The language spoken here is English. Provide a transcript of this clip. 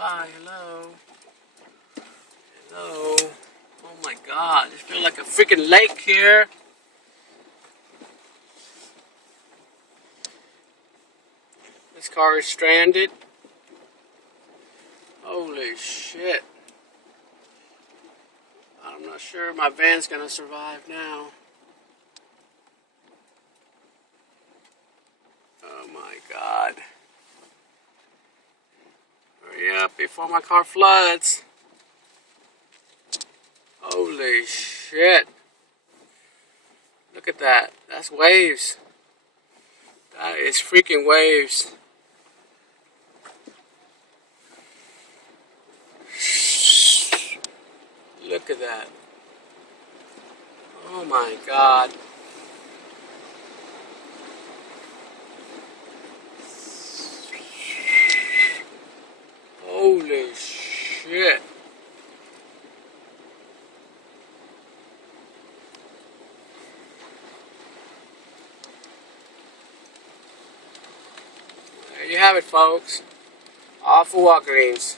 by. Hello. Hello. Oh my god, I feel like a freaking lake here. This car is stranded. Holy shit. I'm not sure my van's gonna survive now. Oh my god. Hurry up before my car floods. Holy shit. Look at that. That's waves. That is freaking waves. Look at that. Oh my god. Holy shit. There you have it, folks. All for Walgreens.